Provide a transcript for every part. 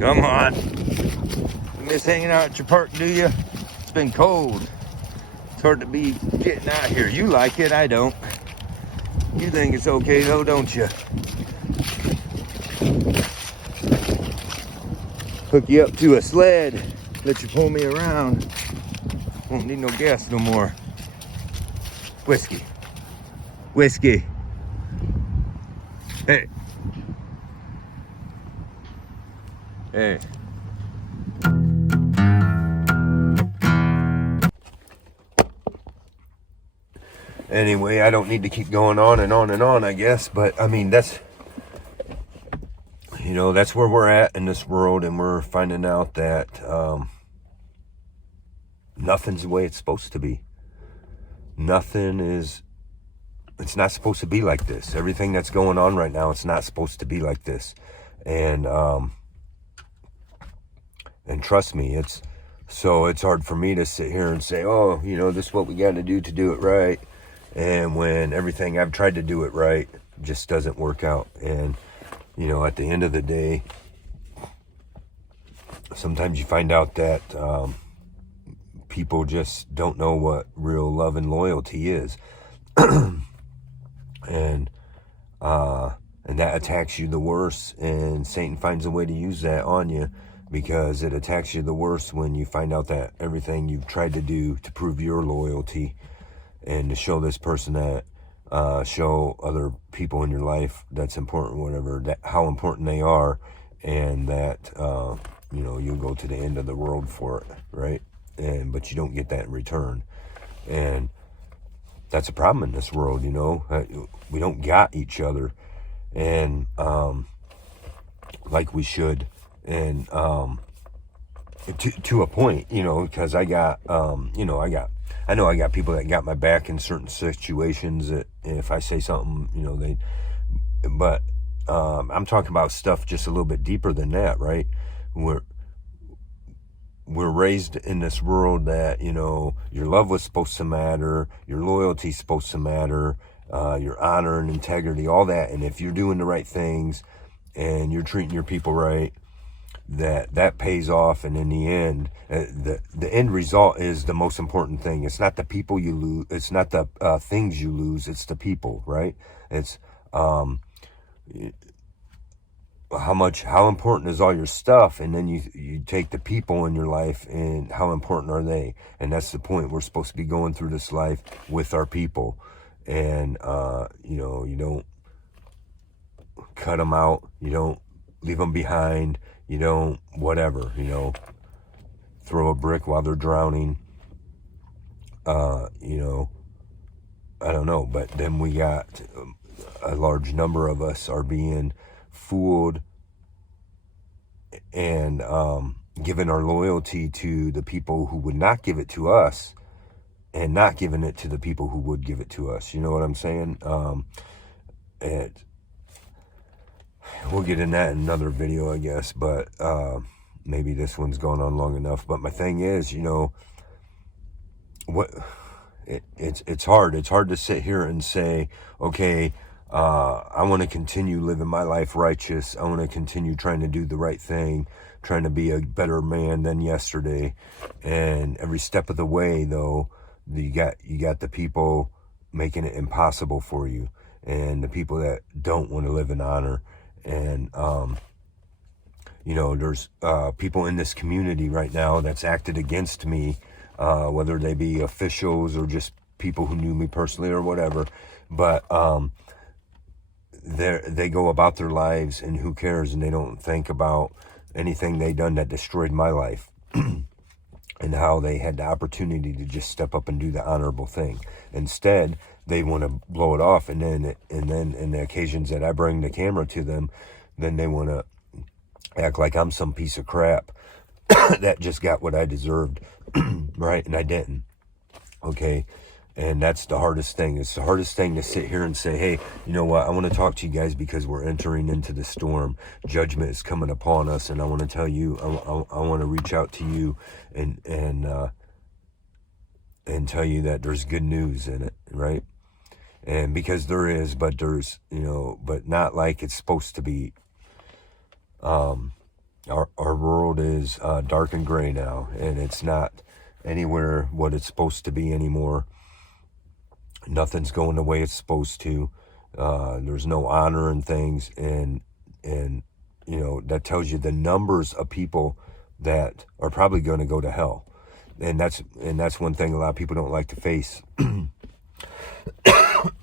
Come on. You miss hanging out at your park, do you? It's been cold. It's hard to be getting out here. You like it, I don't. You think it's okay though, don't you? Hook you up to a sled, let you pull me around. Won't need no gas no more. Whiskey. Whiskey. Hey. Hey. Anyway, I don't need to keep going on and on and on, I guess. But, I mean, that's, you know, that's where we're at in this world. And we're finding out that nothing's the way it's supposed to be. Nothing is, it's not supposed to be like this. Everything that's going on right now, it's not supposed to be like this. And trust me, it's hard for me to sit here and say, oh, you know, this is what we got to do it right. And when everything I've tried to do it right just doesn't work out. And, you know, at the end of the day, sometimes you find out that people just don't know what real love and loyalty is. And that attacks you the worst. And Satan finds a way to use that on you, because it attacks you the worst when you find out that everything you've tried to do to prove your loyalty and to show this person that, show other people in your life that's important, whatever, that how important they are, and that, you know, you'll go to the end of the world for it, right? But you don't get that in return. And that's a problem in this world, you know. We don't got each other, and like we should. And to a point, you know, because I got, you know, I know I got people that got my back in certain situations that if I say something, you know, but I'm talking about stuff just a little bit deeper than that, right? We're raised in this world that, you know, your love was supposed to matter, your loyalty's supposed to matter, your honor and integrity, all that. And if you're doing the right things and you're treating your people right, that pays off. And in the end, the end result is the most important thing. It's not the people you lose, it's not the things you lose, it's the people, right? It's how important is all your stuff, and then you take the people in your life and how important are they. And that's the point. We're supposed to be going through this life with our people, and you know, you don't cut them out, you don't leave them behind, you don't whatever, you know, throw a brick while they're drowning, you know, I don't know. But then we got a large number of us are being fooled and giving our loyalty to the people who would not give it to us, and not giving it to the people who would give it to us. You know what I'm saying? And we'll get in that in another video, I guess, but maybe this one's gone on long enough. But my thing is, you know, it's hard. It's hard to sit here and say, okay, I want to continue living my life righteous. I want to continue trying to do the right thing, trying to be a better man than yesterday. And every step of the way, though, you got the people making it impossible for you, and the people that don't want to live in honor. And you know, there's people in this community right now that's acted against me, whether they be officials or just people who knew me personally or whatever. But they go about their lives, and who cares? And they don't think about anything they done that destroyed my life. And how they had the opportunity to just step up and do the honorable thing. Instead, they want to blow it off, and then in the occasions that I bring the camera to them, then they want to act like I'm some piece of crap that just got what I deserved, right? And I didn't. Okay. And that's the hardest thing. It's the hardest thing to sit here and say, hey, you know what? I want to talk to you guys because we're entering into the storm. Judgment is coming upon us. And I want to tell you, I want to reach out to you and tell you that there's good news in it, right? And because there is, but there's, you know, but not like it's supposed to be. Our world is dark and gray now, and it's not anywhere what it's supposed to be anymore. Nothing's going the way it's supposed to. There's no honor in things, and that tells you the numbers of people that are probably going to go to hell, and that's one thing a lot of people don't like to face.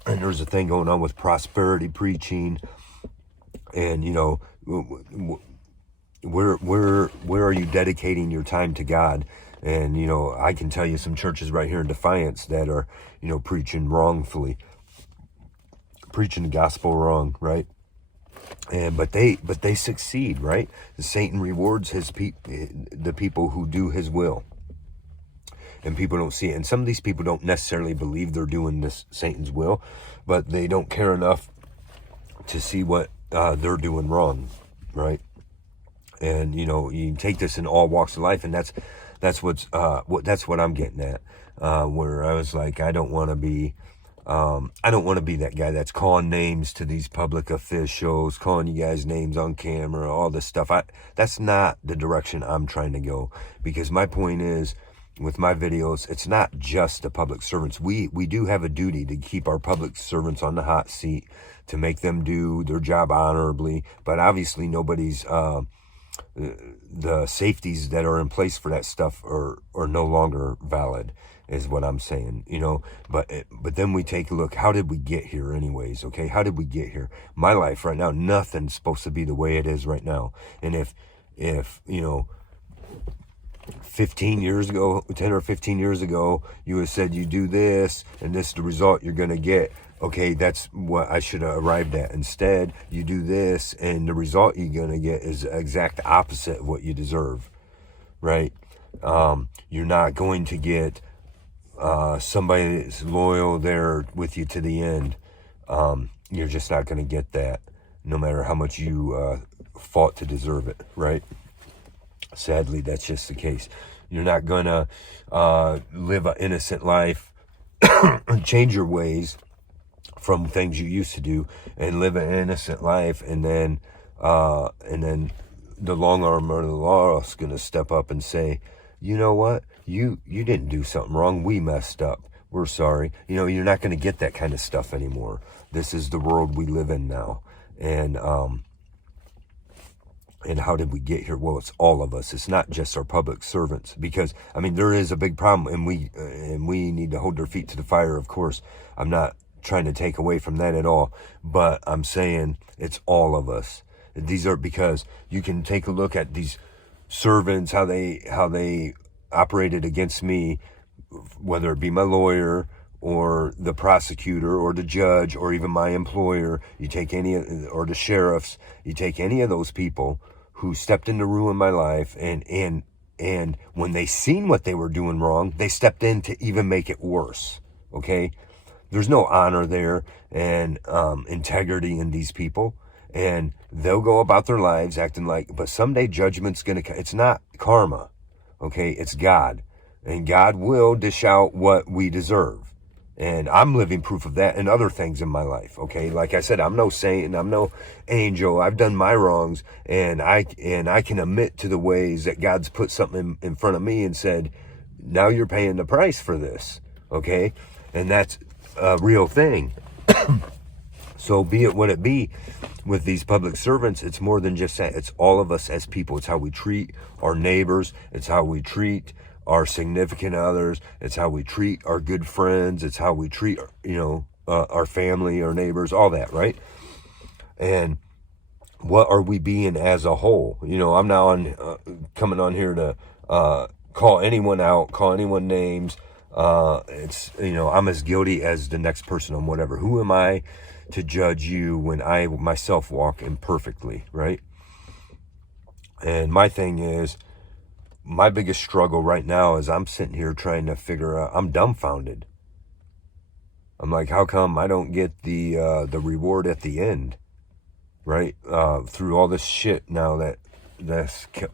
And there's a thing going on with prosperity preaching, and where are you dedicating your time to God? And I can tell you some churches right here in Defiance that are preaching wrongfully, preaching the gospel wrong, right? But they succeed, right? Satan rewards the people who do his will, and people don't see it. And some of these people don't necessarily believe they're doing this Satan's will, but they don't care enough to see what they're doing wrong, right? And you take this in all walks of life, and that's what I'm getting at. Where I was like, I don't want to be that guy that's calling names to these public officials, calling you guys names on camera, all this stuff. That's not the direction I'm trying to go, because my point is, with my videos, it's not just the public servants. We do have a duty to keep our public servants on the hot seat, to make them do their job honorably, but obviously nobody's the safeties that are in place for that stuff are no longer valid, is what I'm saying, but then we take a look, how did we get here anyways? Okay, how did we get here? My life right now, nothing's supposed to be the way it is right now. And if 15 years ago, 10 or 15 years ago, you had said you do this and this is the result you're going to get, okay, that's what I should have arrived at. Instead, you do this and the result you're going to get is the exact opposite of what you deserve, right? You're not going to get somebody that's loyal there with you to the end. You're just not going to get that, no matter how much you fought to deserve it, right? Sadly, that's just the case. You're not going to live an innocent life, change your ways from things you used to do, and live an innocent life, and then the long arm of the law is going to step up and say, you know what, you didn't do something wrong, we messed up, we're sorry. You're not going to get that kind of stuff anymore. This is the world we live in now. And how did we get here? Well, it's all of us. It's not just our public servants, because there is a big problem, and we need to hold their feet to the fire. Of course, I'm not trying to take away from that at all, but I'm saying it's all of us. These are, because you can take a look at these servants, how they operated against me, whether it be my lawyer or the prosecutor or the judge or even my employer. You take or the sheriffs, you take any of those people who stepped in to ruin my life, and when they seen what they were doing wrong, they stepped in to even make it worse. Okay, there's no honor there and integrity in these people, and they'll go about their lives acting like, but someday judgment's gonna come. It's not karma, okay, it's God, and God will dish out what we deserve. And I'm living proof of that and other things in my life, okay? Like I said, I'm no saint, I'm no angel. I've done my wrongs, and I can admit to the ways that God's put something in front of me and said, now you're paying the price for this, okay? And that's a real thing. So be it what it be with these public servants, it's more than just that. It's all of us as people. It's how we treat our neighbors. It's how we treat our significant others. It's how we treat our good friends. It's how we treat, our family, our neighbors, all that, right? And what are we being as a whole? I'm not coming on here to call anyone out, call anyone names. I'm as guilty as the next person on whatever. Who am I to judge you when I myself walk imperfectly, right? And my thing is, my biggest struggle right now is I'm sitting here trying to figure out, I'm dumbfounded. I'm like, how come I don't get the reward at the end, right? Through all this shit now that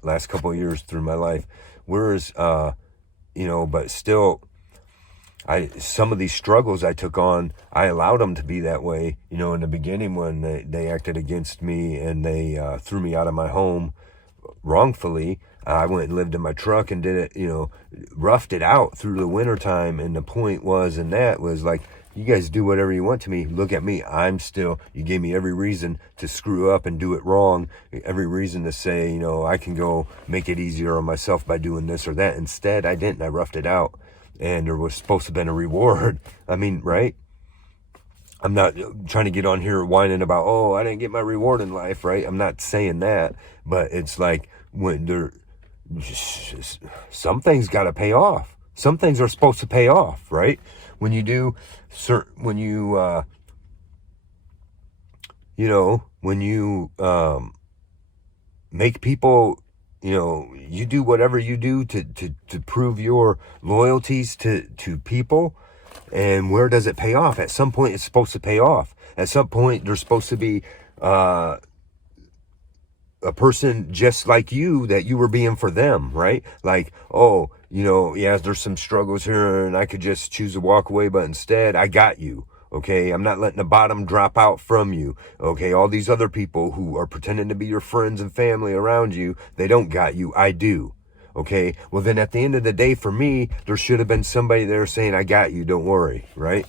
last couple of years through my life, whereas, but still, some of these struggles I took on, I allowed them to be that way, in the beginning when they acted against me and they threw me out of my home wrongfully. I went and lived in my truck and did it, roughed it out through the wintertime. And the point was, and that was like, you guys do whatever you want to me. Look at me. You gave me every reason to screw up and do it wrong. Every reason to say, I can go make it easier on myself by doing this or that. Instead, I didn't. I roughed it out. And there was supposed to have been a reward. I mean, right? I'm not trying to get on here whining about, oh, I didn't get my reward in life, right? I'm not saying that. But it's like, when some things got to pay off. Some things are supposed to pay off, right? When you do when you make people, you do whatever you do to prove your loyalties to people. And where does it pay off? At some point, it's supposed to pay off. At some point, there's supposed to be a person just like you that you were being for them, right? Like, oh, yeah, there's some struggles here and I could just choose to walk away, but instead I got you. Okay, I'm not letting the bottom drop out from you. Okay, all these other people who are pretending to be your friends and family around you, they don't got you. I do. Okay, well then at the end of the day, for me, there should have been somebody there saying, I got you, don't worry, right?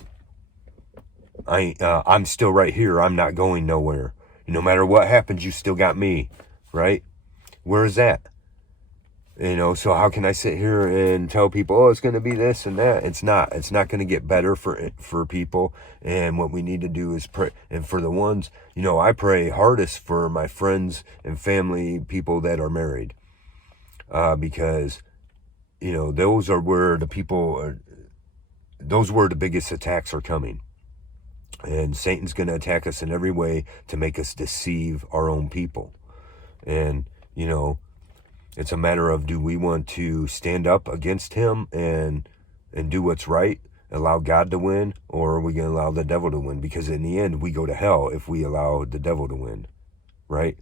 I'm still right here. I'm not going nowhere. No matter what happens, you still got me, right? Where is that? So how can I sit here and tell people, oh, it's going to be this and that? It's not going to get better for people. And what we need to do is pray. And for the ones, I pray hardest for my friends and family, people that are married. Because, those are where those where the biggest attacks are coming. And Satan's going to attack us in every way to make us deceive our own people. And, it's a matter of, do we want to stand up against him and do what's right, allow God to win, or are we going to allow the devil to win? Because in the end, we go to hell if we allow the devil to win, right?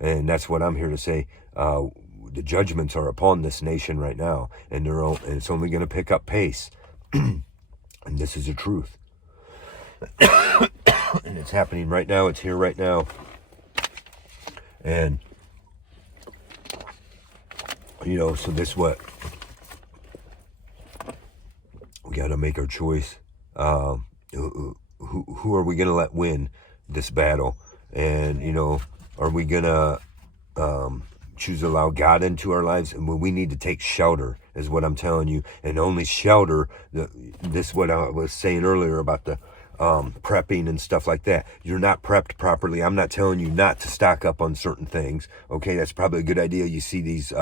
And that's what I'm here to say. The judgments are upon this nation right now, and and it's only going to pick up pace. And this is the truth. And it's happening right now. It's here right now. And so this what we got to make our choice. Who are we going to let win this battle? And are we going to choose to allow God into our lives? And we need to take shelter, is what I'm telling you. And only shelter. This is what I was saying earlier about the prepping and stuff like that. You're not prepped properly. I'm not telling you not to stock up on certain things. Okay, that's probably a good idea. You see these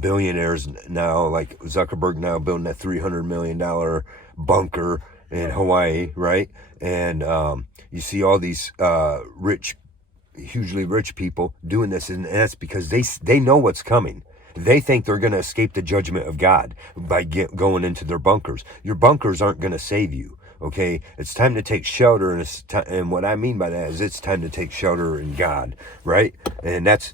billionaires now, like Zuckerberg now building that $300 million bunker in Hawaii, right? And you see all these hugely rich people doing this, and that's because they know what's coming. They think they're going to escape the judgment of God by going into their bunkers. Your bunkers aren't going to save you. Okay, it's time to take shelter, and what I mean by that is it's time to take shelter in God, right? And that's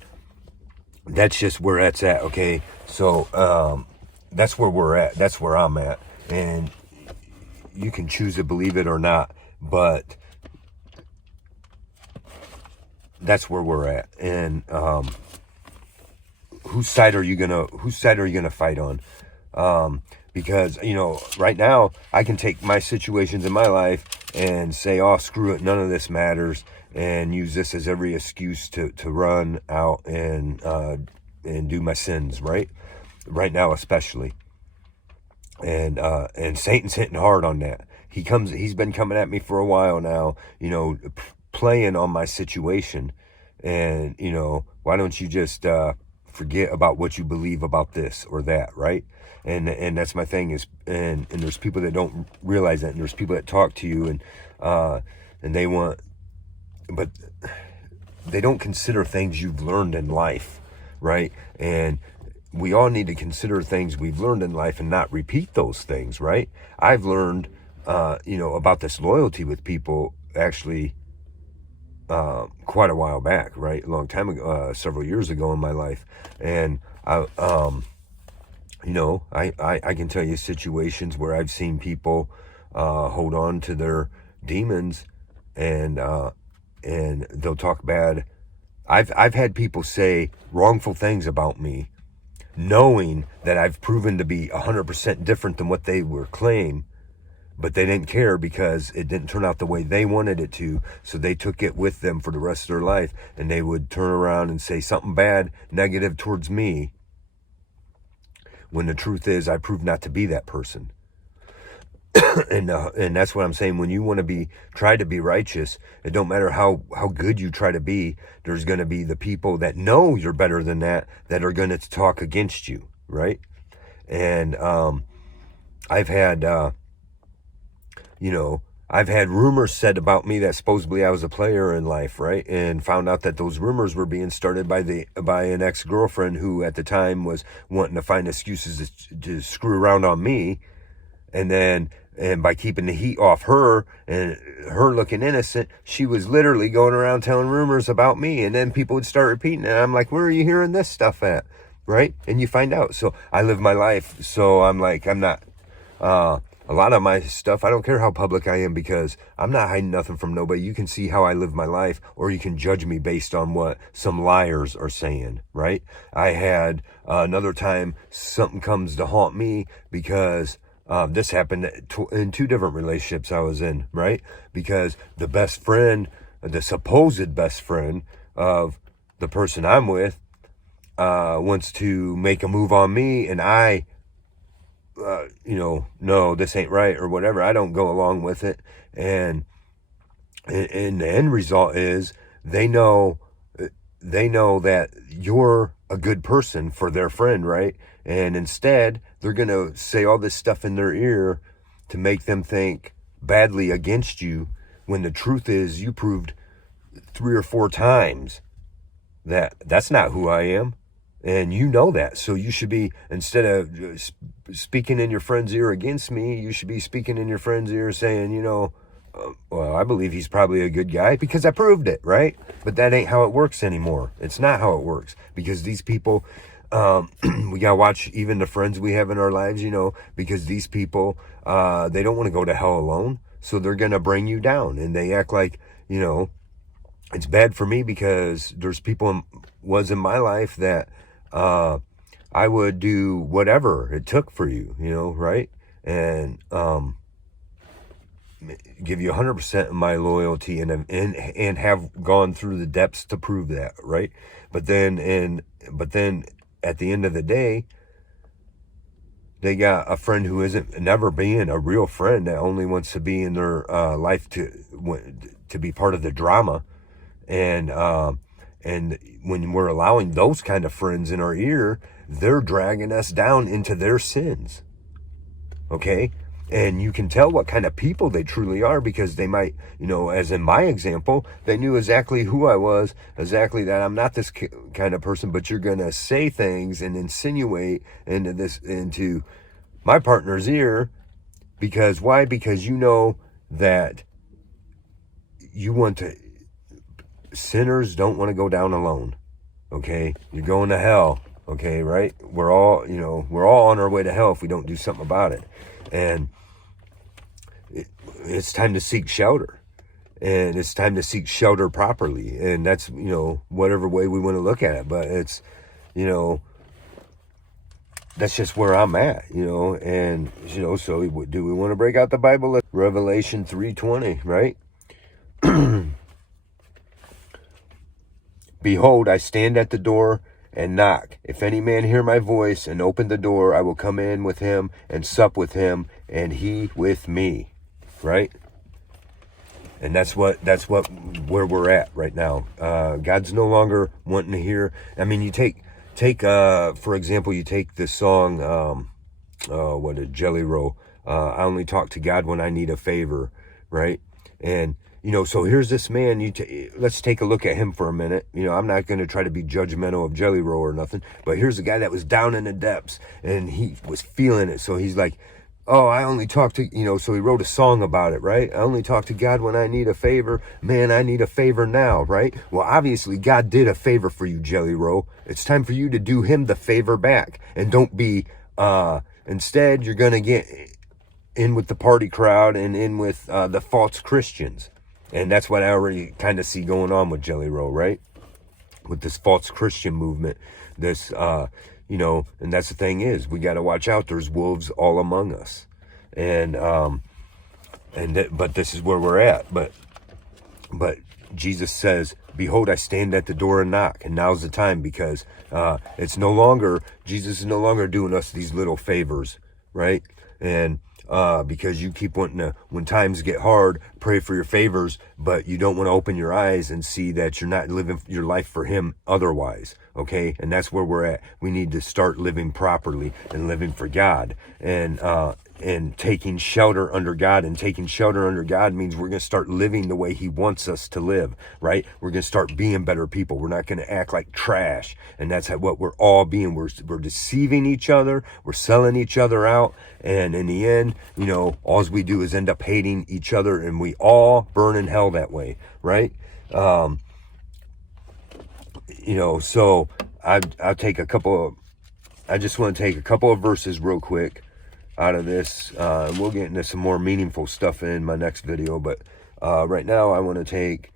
just where that's at. Okay, so that's where we're at. That's where I'm at, and you can choose to believe it or not, but that's where we're at. And whose side are you gonna fight on? Because, right now I can take my situations in my life and say, oh, screw it, none of this matters, and use this as every excuse to run out and do my sins, right? Right now, especially. And Satan's hitting hard on that. He's been coming at me for a while now, playing on my situation. And, why don't you just forget about what you believe about this or that, right? And that's my thing is, and there's people that don't realize that, and there's people that talk to you and they want, but they don't consider things you've learned in life, right? And we all need to consider things we've learned in life and not repeat those things, right? I've learned, about this loyalty with people actually quite a while back, right? A long time ago, several years ago in my life. And I can tell you situations where I've seen people hold on to their demons, and they'll talk bad I've had people say wrongful things about me, knowing that I've proven to be 100% different than what they were claiming, but they didn't care because it didn't turn out the way they wanted it to. So they took it with them for the rest of their life, and they would turn around and say something bad, negative towards me, when the truth is I proved not to be that person. And that's what I'm saying. When you want to try to be righteous, it don't matter how good you try to be. There's going to be the people that know you're better than that are going to talk against you, right? And I've had rumors said about me that supposedly I was a player in life, right? And found out that those rumors were being started by an ex-girlfriend who at the time was wanting to find excuses to screw around on me. And by keeping the heat off her and her looking innocent, she was literally going around telling rumors about me. And then people would start repeating it. And I'm like, where are you hearing this stuff at? Right? And you find out. So I live my life. So I'm like, I'm not, a lot of my stuff, I don't care how public I am, because I'm not hiding nothing from nobody. You can see how I live my life, or you can judge me based on what some liars are saying, right? I had another time something comes to haunt me because this happened in two different relationships I was in, right? Because the best friend, the supposed best friend of the person I'm with, wants to make a move on me, and I, no, this ain't right or whatever. I don't go along with it. And the end result is they know that you're a good person for their friend, right? And instead, they're going to say all this stuff in their ear to make them think badly against you, when the truth is you proved 3 or 4 times that that's not who I am. And you know that. So you should be, instead of speaking in your friend's ear against me, you should be speaking in your friend's ear saying, well, I believe he's probably a good guy because I proved it, right? But that ain't how it works anymore. It's not how it works, because these people, we got to watch even the friends we have in our lives, because these people, they don't want to go to hell alone. So they're going to bring you down, and they act like, it's bad for me because there's people in my life that, I would do whatever it took for you, right? And, give you 100% of my loyalty and have gone through the depths to prove that, right? But then at the end of the day, they got a friend who isn't never being a real friend, that only wants to be in their life to be part of the drama. And when we're allowing those kind of friends in our ear, they're dragging us down into their sins. Okay? And you can tell what kind of people they truly are, because they might, as in my example, they knew exactly who I was, exactly that I'm not this kind of person, but you're going to say things and insinuate into my partner's ear. Because why? Because you know that sinners don't want to go down alone. Okay? You're going to hell. Okay, right? We're all on our way to hell if we don't do something about it. And it's time to seek shelter, and it's time to seek shelter properly. And that's, whatever way we want to look at it, but it's, that's just where I'm at, and, so do we want to break out the Bible? Revelation 3:20, right? Behold, I stand at the door and knock. If any man hear my voice and open the door, I will come in with him and sup with him, and he with me. Right? And that's where we're at right now. God's no longer wanting to hear. I mean, you take for example, you take this song, Jelly Roll. I only talk to God when I need a favor, right? And so here's this man. Let's take a look at him for a minute. I'm not going to try to be judgmental of Jelly Roll or nothing, but here's a guy that was down in the depths and he was feeling it. So he's like, oh, I only talk to, so he wrote a song about it, right? I only talk to God when I need a favor. Man, I need a favor now, right? Well, obviously, God did a favor for you, Jelly Roll. It's time for you to do him the favor back. And don't be, instead, you're going to get in with the party crowd and in with the false Christians. And that's what I already kind of see going on with Jelly Roll, right? with this false Christian movement, this, and that's the thing is, we got to watch out. There's wolves all among us. But this is where we're at. But Jesus says, behold, I stand at the door and knock. And now's the time, because Jesus is no longer doing us these little favors, right? And because you keep wanting to, when times get hard, pray for your favors, but you don't want to open your eyes and see that you're not living your life for him otherwise, okay? And that's where we're at. We need to start living properly and living for God, and taking shelter under God. And taking shelter under God means we're going to start living the way he wants us to live, right? We're going to start being better people. We're not going to act like trash. And that's what we're all being. We're deceiving each other. We're selling each other out. And in the end, all we do is end up hating each other, and we all burn in hell that way, right? So I'll take I just want to take a couple of verses real quick out of this, and we'll get into some more meaningful stuff in my next video. But right now I want to take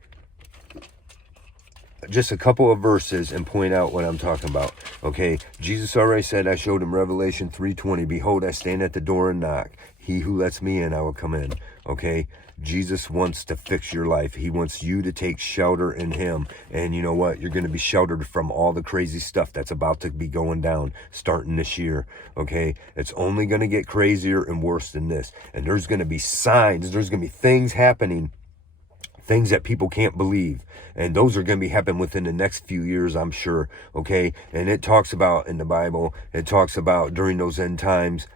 just a couple of verses and point out what I'm talking about. Okay, Jesus already said, I showed him Revelation 3:20, behold, I stand at the door and knock. He who lets me in, I will come in. Okay, Jesus wants to fix your life. He wants you to take shelter in him. And you know what? You're going to be sheltered from all the crazy stuff that's about to be going down starting this year. Okay, it's only going to get crazier and worse than this. And there's going to be signs. There's going to be things happening, things that people can't believe. And those are going to be happening within the next few years, I'm sure. Okay, and it talks about in the Bible, it talks about during those end times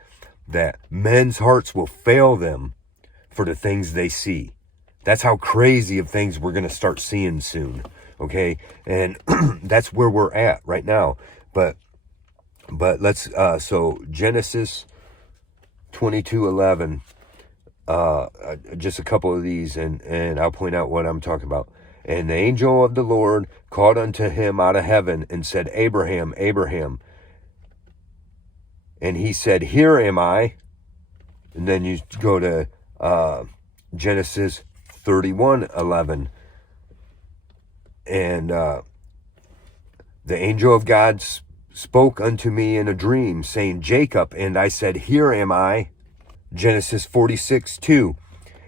that men's hearts will fail them for the things they see. That's how crazy of things we're going to start seeing soon. Okay, and that's where we're at right now. But let's so Genesis 22:11. Just a couple of these, and I'll point out what I'm talking about. And the angel of the Lord called unto him out of heaven and said, Abraham, Abraham. And he said, Here am I. And then you go to Genesis 31:11. And the angel of God spoke unto me in a dream, saying, Jacob. And I said, Here am I. Genesis 46:2.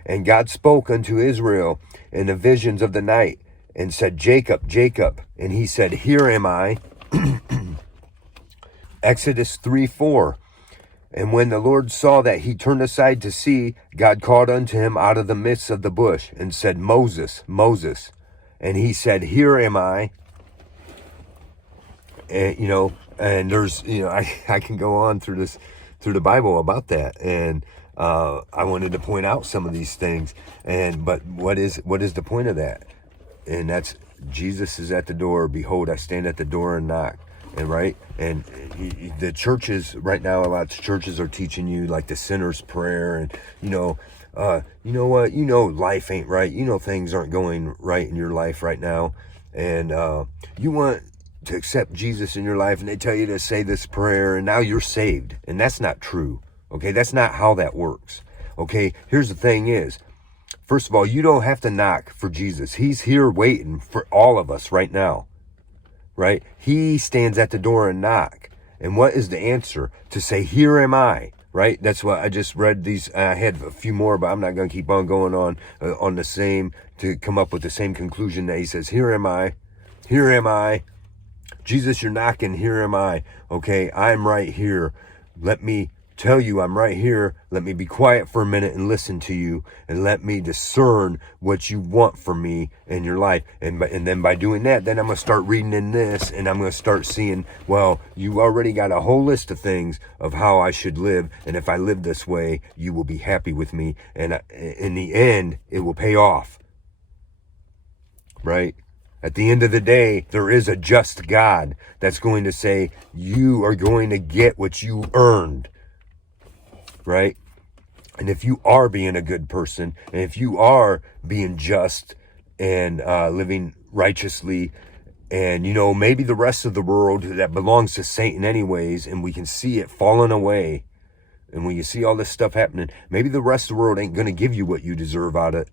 And God spoke unto Israel in the visions of the night, and said, Jacob, Jacob. And he said, Here am I. Exodus 3:4. And when the Lord saw that he turned aside to see, God called unto him out of the midst of the bush, and said, Moses, Moses. And he said, Here am I. And and there's I can go on through the Bible about that, and I wanted to point out some of these things. But what is the point of that? And that's, Jesus is at the door. Behold, I stand at the door and knock. And right, and the churches right now, a lot of churches are teaching you like the sinner's prayer, and life ain't right. Things aren't going right in your life right now, and you want to accept Jesus in your life, and they tell you to say this prayer, and now you're saved. And that's not true. Okay, that's not how that works. Okay, here's the thing is, first of all, you don't have to knock for Jesus. He's here waiting for all of us right now. Right? He stands at the door and knock. And what is the answer? To say, Here am I. Right? That's what I just read these. I had a few more, but I'm not going to keep on going on the same, to come up with the same conclusion that he says, Here am I. Here am I. Jesus, you're knocking. Here am I. Okay, I'm right here. Let me tell you I'm right here. Let me be quiet for a minute and listen to you, and let me discern what you want from me in your life. And then by doing that, then I'm going to start reading in this, and I'm going to start seeing, well, you already got a whole list of things of how I should live, and if I live this way, you will be happy with me, and in the end, it will pay off. Right? At the end of the day, there is a just God that's going to say, you are going to get what you earned. Right? And if you are being a good person, and if you are being just and living righteously, and maybe the rest of the world that belongs to Satan anyways, and we can see it falling away, and when you see all this stuff happening, maybe the rest of the world ain't going to give you what you deserve out of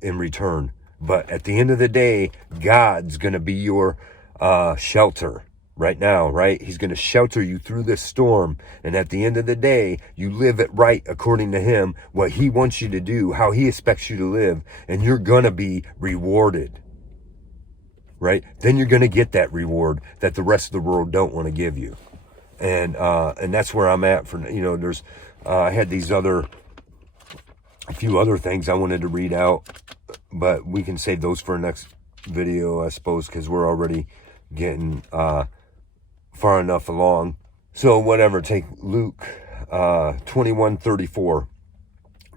in return. But at the end of the day, God's going to be your shelter right now, right? He's going to shelter you through this storm. And at the end of the day, you live it right according to him, what he wants you to do, how he expects you to live, and you're going to be rewarded, right? Then you're going to get that reward that the rest of the world don't want to give you. And that's where I'm at for, there's, I had a few other things I wanted to read out, but we can save those for a next video, I suppose, because we're already getting far enough along. So whatever, take Luke 21:34,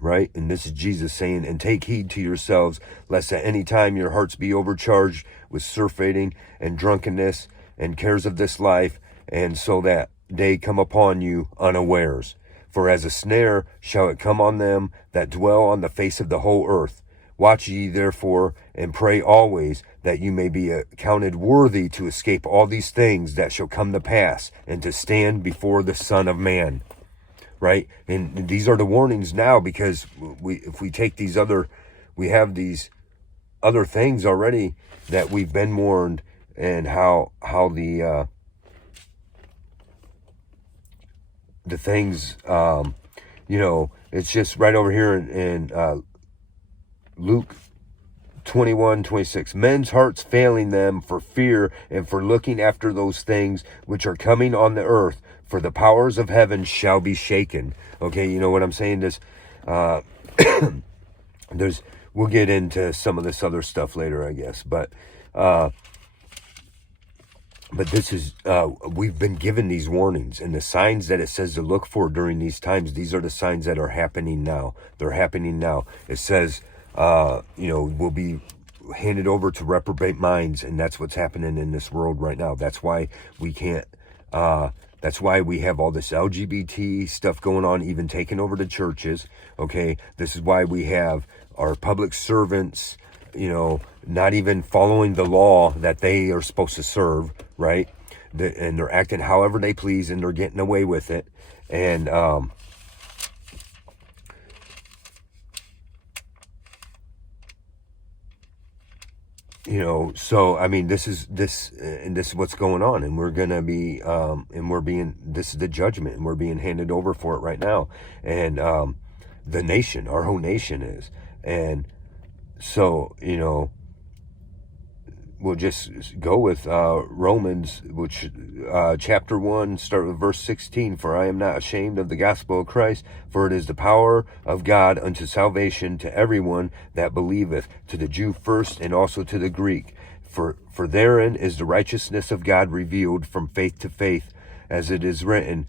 right? And this is Jesus saying, and take heed to yourselves, lest at any time your hearts be overcharged with surfeiting and drunkenness and cares of this life, and so that day come upon you unawares. For as a snare shall it come on them that dwell on the face of the whole earth. Watch ye therefore, and pray always, that you may be accounted worthy to escape all these things that shall come to pass, and to stand before the Son of Man. Right? And these are the warnings now, because if we take we have these other things already that we've been warned, and how the things, it's just right over here in Luke 21:26. Men's hearts failing them for fear and for looking after those things which are coming on the earth, for the powers of heaven shall be shaken. Okay, you know what I'm saying? This, we'll get into some of this other stuff later, I guess. But this is, we've been given these warnings, and the signs that it says to look for during these times, these are the signs that are happening now. They're happening now. It says, we'll be handed over to reprobate minds, and that's what's happening in this world right now. That's why we can't, that's why we have all this LGBT stuff going on, even taking over the churches, okay? This is why we have our public servants, not even following the law that they are supposed to serve, right? And they're acting however they please, and they're getting away with it. And, so, I mean, this is what's going on, and we're going to be, this is the judgment, and we're being handed over for it right now. And, the nation, our whole nation is. And so, we'll just go with Romans, which chapter 1, start with verse 16. For I am not ashamed of the gospel of Christ, for it is the power of God unto salvation to everyone that believeth, to the Jew first, and also to the Greek. For therein is the righteousness of God revealed from faith to faith, as it is written,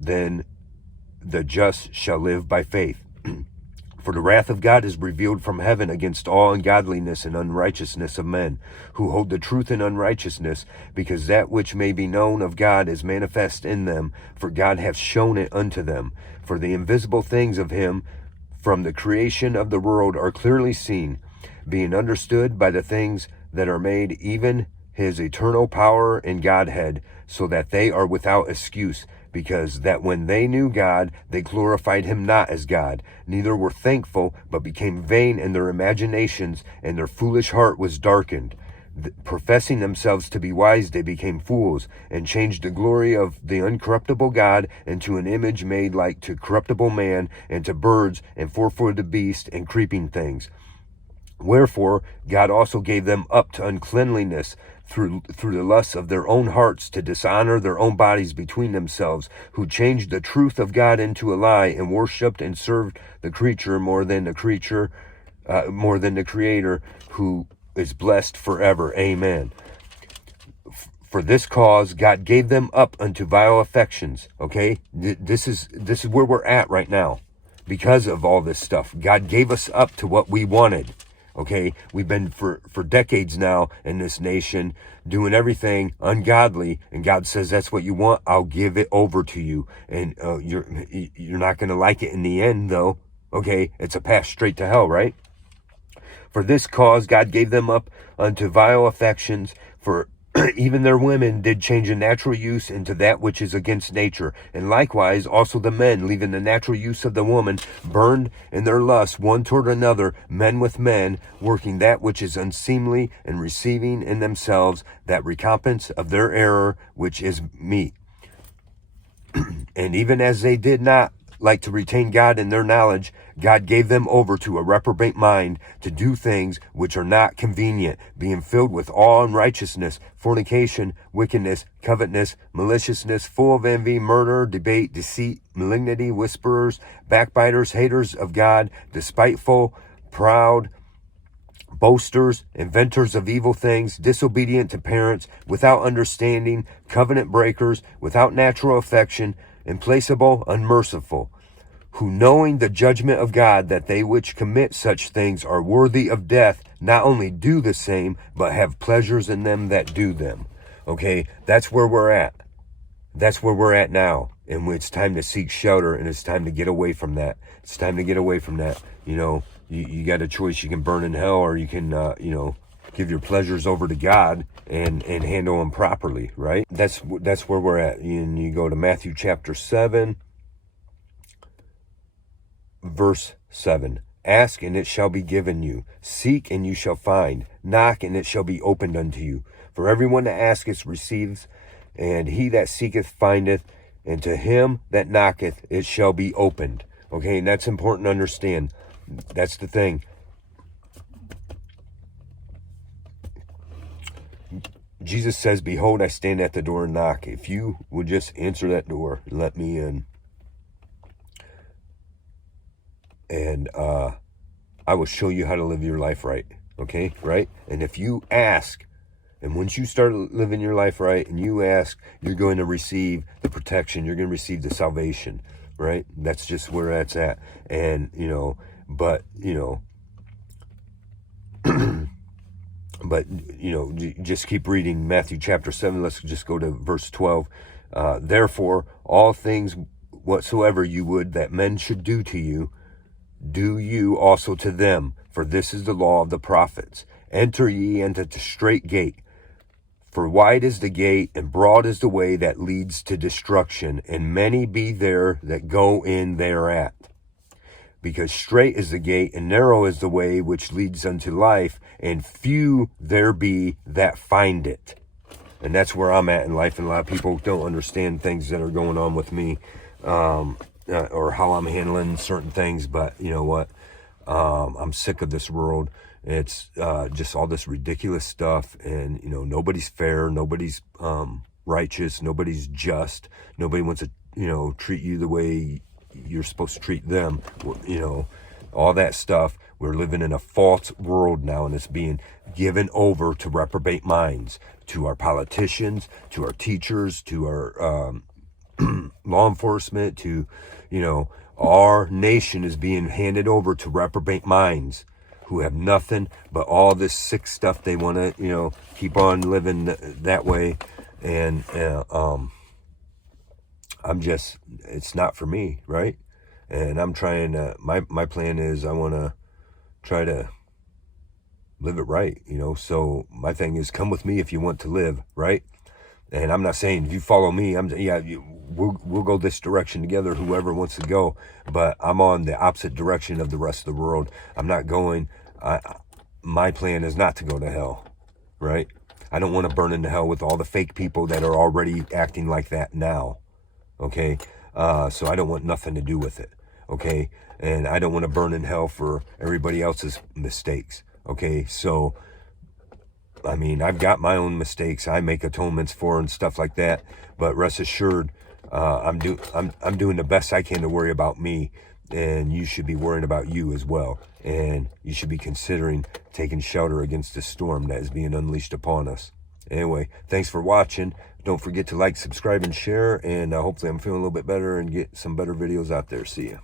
then the just shall live by faith. For the wrath of God is revealed from heaven against all ungodliness and unrighteousness of men, who hold the truth in unrighteousness, because that which may be known of God is manifest in them, for God hath shown it unto them. For the invisible things of him from the creation of the world are clearly seen, being understood by the things that are made, even his eternal power and Godhead, so that they are without excuse. Because that when they knew God, they glorified him not as God, neither were thankful, but became vain in their imaginations, and their foolish heart was darkened. Professing themselves to be wise, they became fools, and changed the glory of the uncorruptible God into an image made like to corruptible man, and to birds, and four-footed beasts, and creeping things. Wherefore God also gave them up to uncleanliness through the lusts of their own hearts, to dishonor their own bodies between themselves, who changed the truth of God into a lie, and worshipped and served the creature more than the Creator, who is blessed forever. Amen. For this cause God gave them up unto vile affections. Okay, this is where we're at right now, because of all this stuff. God gave us up to what we wanted. Okay, we've been for decades now in this nation doing everything ungodly, and God says, that's what you want, I'll give it over to you. And you're not going to like it in the end, though. Okay, it's a path straight to hell, right? For this cause God gave them up unto vile affections, for Even their women did change a natural use into that which is against nature. And likewise, also the men, leaving the natural use of the woman, burned in their lust one toward another, men with men, working that which is unseemly, and receiving in themselves that recompense of their error, which is meet. And even as they did not like to retain God in their knowledge, God gave them over to a reprobate mind to do things which are not convenient, being filled with all unrighteousness, fornication, wickedness, covetousness, maliciousness, full of envy, murder, debate, deceit, malignity, whisperers, backbiters, haters of God, despiteful, proud, boasters, inventors of evil things, disobedient to parents, without understanding, covenant breakers, without natural affection, implacable, unmerciful, who knowing the judgment of God, that they which commit such things are worthy of death, not only do the same, but have pleasures in them that do them. Okay, that's where we're at. That's where we're at now. And it's time to seek shelter, and it's time to get away from that. It's time to get away from that. You know, you got a choice. You can burn in hell, or you can, give your pleasures over to God and handle them properly, right? That's where we're at. And you go to Matthew chapter 7, verse 7. Ask, and it shall be given you. Seek, and you shall find. Knock, and it shall be opened unto you. For everyone that asketh receives, and he that seeketh findeth, and to him that knocketh it shall be opened. Okay, and that's important to understand. That's the thing. Jesus says, behold, I stand at the door and knock. If you would just answer that door and let me in, and I will show you how to live your life right. Okay, right? And if you ask, and once you start living your life right and you ask, you're going to receive the protection. You're going to receive the salvation, right? That's just where that's at. And, just keep reading Matthew chapter 7. Let's just go to verse 12. Therefore, all things whatsoever you would that men should do to you, do you also to them. For this is the law of the prophets. Enter ye into the strait gate. For wide is the gate, and broad is the way that leads to destruction, and many be there that go in thereat. Because strait is the gate, and narrow is the way which leads unto life, and few there be that find it. And that's where I'm at in life, and a lot of people don't understand things that are going on with me, or how I'm handling certain things. But you know what? I'm sick of this world. It's just all this ridiculous stuff, and nobody's fair, nobody's righteous, nobody's just, nobody wants to treat you the way you're supposed to treat them. All that stuff. We're living in a false world now, and it's being given over to reprobate minds, to our politicians, to our teachers, to our law enforcement, to our nation is being handed over to reprobate minds who have nothing but all this sick stuff. They want to, keep on living that way. And it's not for me, right? And I'm trying to, my plan is I want to try to live it right, So my thing is, come with me if you want to live, right? And I'm not saying if you follow me, we'll go this direction together, whoever wants to go. But I'm on the opposite direction of the rest of the world. I'm not going. My plan is not to go to hell, right? I don't want to burn into hell with all the fake people that are already acting like that now, okay? So I don't want nothing to do with it, okay? And I don't want to burn in hell for everybody else's mistakes, okay? So I've got my own mistakes I make atonements for and stuff like that, but rest assured, I'm doing the best I can to worry about me, and you should be worrying about you as well, and you should be considering taking shelter against the storm that is being unleashed upon us. Anyway, thanks for watching. Don't forget to like, subscribe, and share, and hopefully I'm feeling a little bit better and get some better videos out there. See ya.